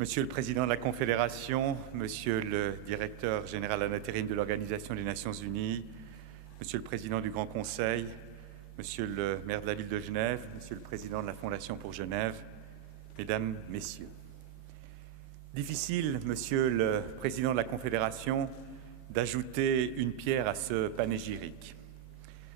Monsieur le Président de la Confédération, Monsieur le Directeur général en intérim de l'Organisation des Nations Unies, Monsieur le Président du Grand Conseil, Monsieur le maire de la ville de Genève, Monsieur le Président de la Fondation pour Genève, Mesdames, Messieurs. Difficile, Monsieur le Président de la Confédération, d'ajouter une pierre à ce panégyrique.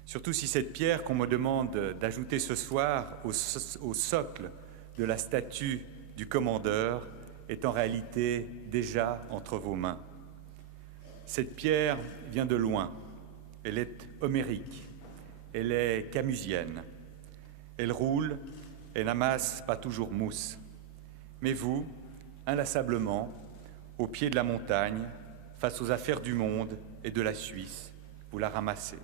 Surtout si cette pierre qu'on me demande d'ajouter ce soir au socle de la statue du commandeur est en réalité déjà entre vos mains. Cette pierre vient de loin, elle est homérique, elle est camusienne, elle roule, elle n'amasse pas toujours mousse. Mais vous, inlassablement, au pied de la montagne, face aux affaires du monde et de la Suisse, vous la ramassez.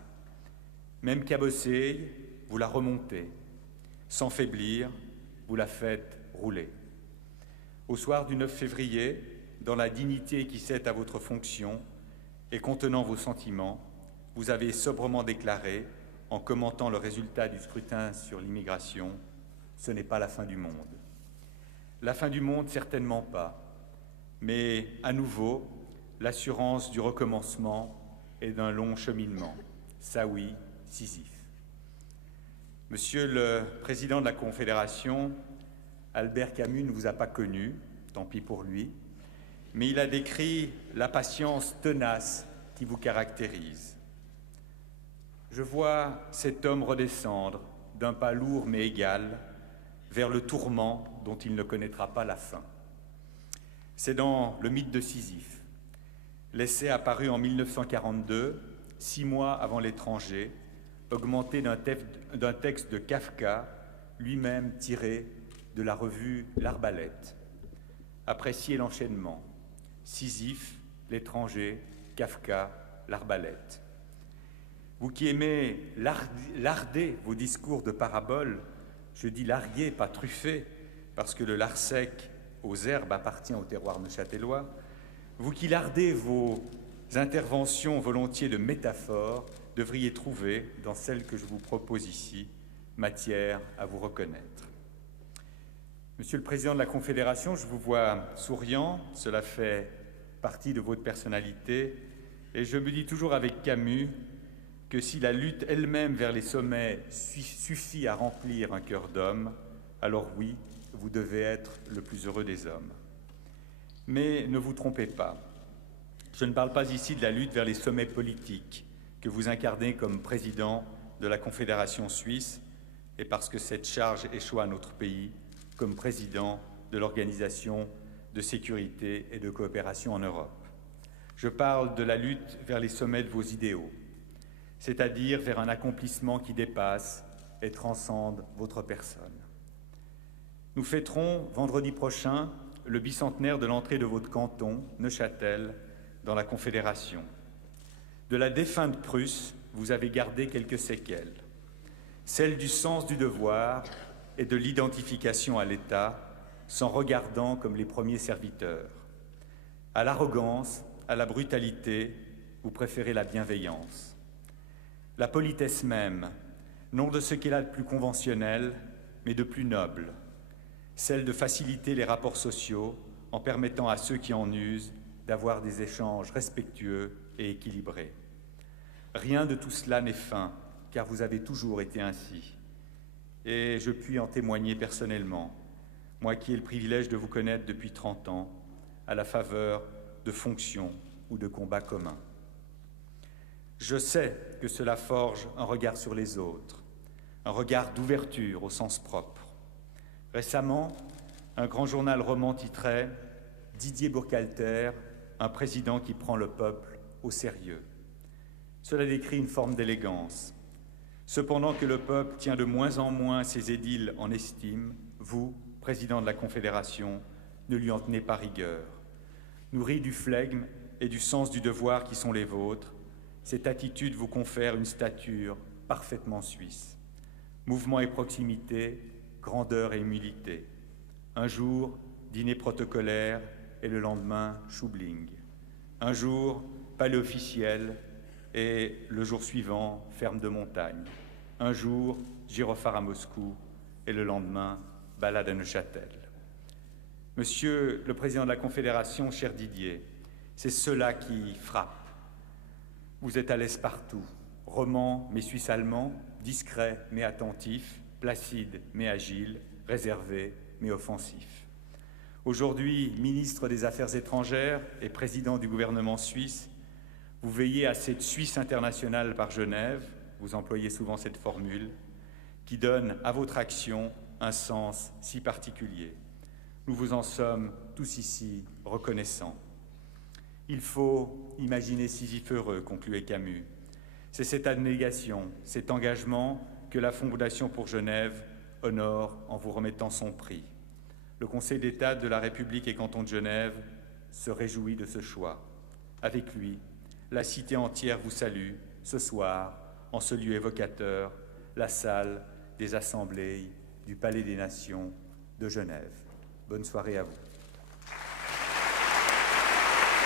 Même cabossée, vous la remontez. Sans faiblir, vous la faites rouler. Au soir du 9 février, dans la dignité qui cède à votre fonction et contenant vos sentiments, vous avez sobrement déclaré, en commentant le résultat du scrutin sur l'immigration, « Ce n'est pas la fin du monde ». La fin du monde, certainement pas, mais à nouveau, l'assurance du recommencement et d'un long cheminement. Ça oui, Sisyphe. Monsieur le Président de la Confédération, Albert Camus ne vous a pas connu, tant pis pour lui, mais il a décrit la patience tenace qui vous caractérise. Je vois cet homme redescendre d'un pas lourd mais égal vers le tourment dont il ne connaîtra pas la fin. C'est dans le mythe de Sisyphe, l'essai apparu en 1942, 6 mois avant l'étranger, augmenté d'un texte de Kafka, lui-même tiré de la revue L'Arbalète. Appréciez l'enchaînement. Sisyphe, l'étranger, Kafka, L'Arbalète. Vous qui aimez larder vos discours de paraboles, je dis larguer, pas truffer, parce que le lard sec aux herbes appartient au terroir neuchâtelois, vous qui lardez vos interventions volontiers de métaphores, devriez trouver, dans celle que je vous propose ici, matière à vous reconnaître. Monsieur le Président de la Confédération, je vous vois souriant, cela fait partie de votre personnalité, et je me dis toujours avec Camus que si la lutte elle-même vers les sommets suffit à remplir un cœur d'homme, alors oui, vous devez être le plus heureux des hommes. Mais ne vous trompez pas, je ne parle pas ici de la lutte vers les sommets politiques que vous incarnez comme président de la Confédération suisse et parce que cette charge échoue à notre pays comme président de l'Organisation de sécurité et de coopération en Europe. Je parle de la lutte vers les sommets de vos idéaux, c'est-à-dire vers un accomplissement qui dépasse et transcende votre personne. Nous fêterons vendredi prochain le bicentenaire de l'entrée de votre canton, Neuchâtel, dans la Confédération. De la défunte Prusse, vous avez gardé quelques séquelles, celles du sens du devoir et de l'identification à l'État, s'en regardant comme les premiers serviteurs. À l'arrogance, à la brutalité, vous préférez la bienveillance. La politesse même, non de ce qu'elle a de plus conventionnel, mais de plus noble, celle de faciliter les rapports sociaux en permettant à ceux qui en usent d'avoir des échanges respectueux et équilibrés. Rien de tout cela n'est fin, car vous avez toujours été ainsi. Et je puis en témoigner personnellement, moi qui ai le privilège de vous connaître depuis 30 ans, à la faveur de fonctions ou de combats communs. Je sais que cela forge un regard sur les autres, un regard d'ouverture au sens propre. Récemment, un grand journal roman titrait « Didier Burkhalter, un président qui prend le peuple au sérieux ». Cela décrit une forme d'élégance. Cependant que le peuple tient de moins en moins ses édiles en estime, vous, président de la Confédération, ne lui en tenez pas rigueur. Nourri du flegme et du sens du devoir qui sont les vôtres, cette attitude vous confère une stature parfaitement suisse. Mouvement et proximité, grandeur et humilité. Un jour, dîner protocolaire et le lendemain, Schubling. Un jour, palais officiel et le jour suivant, ferme de montagne. Un jour, gyrophare à Moscou et le lendemain, balade à Neuchâtel. Monsieur le Président de la Confédération, cher Didier, c'est cela qui frappe. Vous êtes à l'aise partout, roman mais suisse-allemand, discret mais attentif, placide mais agile, réservé mais offensif. Aujourd'hui, ministre des Affaires étrangères et président du gouvernement suisse, vous veillez à cette Suisse internationale par Genève, vous employez souvent cette formule, qui donne à votre action un sens si particulier. Nous vous en sommes tous ici reconnaissants. Il faut imaginer Sisyphe heureux, concluait Camus. C'est cette abnégation, cet engagement que la Fondation pour Genève honore en vous remettant son prix. Le Conseil d'État de la République et canton de Genève se réjouit de ce choix. Avec lui, la cité entière vous salue ce soir, en ce lieu évocateur, la salle des assemblées du Palais des Nations de Genève. Bonne soirée à vous.